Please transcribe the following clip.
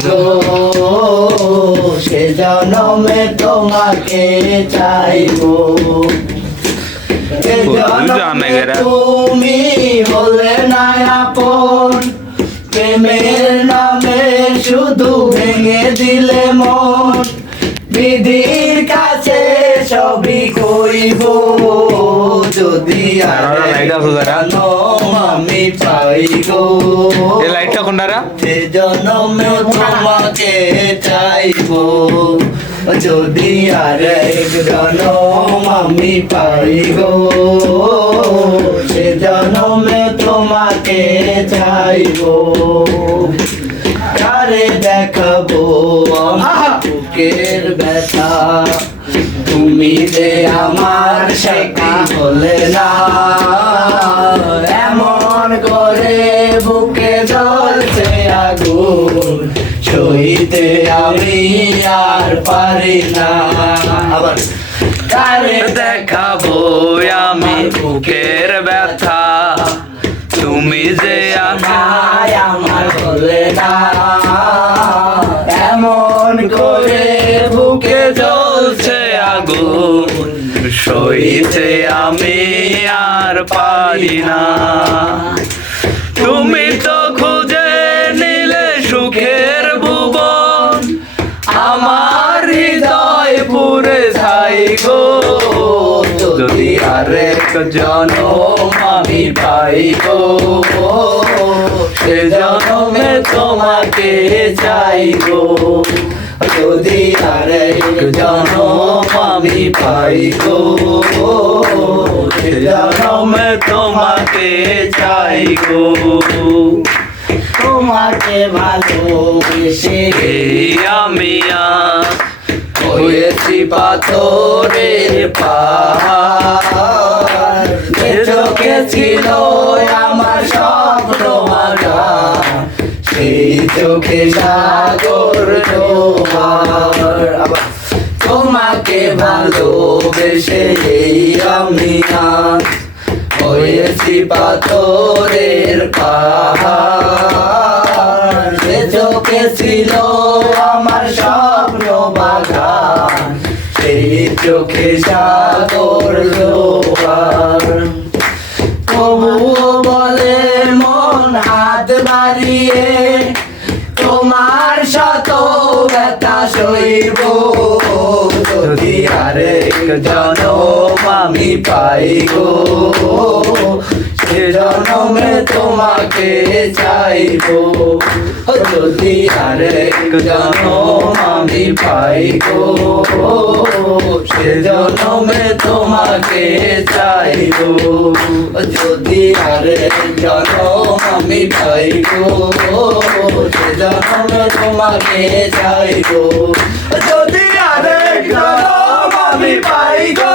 গো সে জনমে তোমাকে চাইবো এ জনমে তুমি হলে না আপন প্রেমের নামে শুধু ভেঙে দিলে মন বিধির কাছে সবই কইব যদি আমি পাই গো সে জনমে তোমাকে চাইব যদি আর এক জনম আমি পাই গো সে জনমে তোমাকে চাইব কারে দেখাবো আমার বুকের ব্যথা তুমি যে আমার সাথী হলে না এমন করে বুকে জ্বলছে আগুন সইতে আমি আর পারি না আবার কারে দেখাবো আমি বুকের ব্যথা তুমি যে আমার হলে না এমন করে বুকে জ্বলছে আগুন সইতে আমি আর পারি না তুমি তো খুঁজে নিলে সুখের ভুবন আমার হৃদয় পুরে ছাই গো যদি আরেক জনম আমি পাই গো সে জনমে তোমাকে চাইবো যদি আরেক জনম আমি পাই গো সে জনমে তোমাকে চাইবো তোমাকে ভালোবেসে আমি হয়েছি পাথরের পাহাড় চোখে ছিল আমার স্বপ্ন আঁকা সেই চোখে সাগর জোয়ার তোমাকে ভালোবেসে আমি হয়েছি পাথরের পাহাড় সে চোখে ছিল আমার স্বপ্ন বাগান সেই চোখে সাগর জোয়ার তবুও বলে মন হাত বাড়িয়ে তোমার শত ব্যথা সইব যদি আরেক জনম আমি পাই গো সে জনমে তোমাকে চাইবো যদি আরেক জনম আমি পাই গো সে জনমে তোমাকে চাইবো যদি আরেক জনম আমি পাই গো সে জনমে তোমাকে চাইবো যদি আরেক জনম আমি পাই গো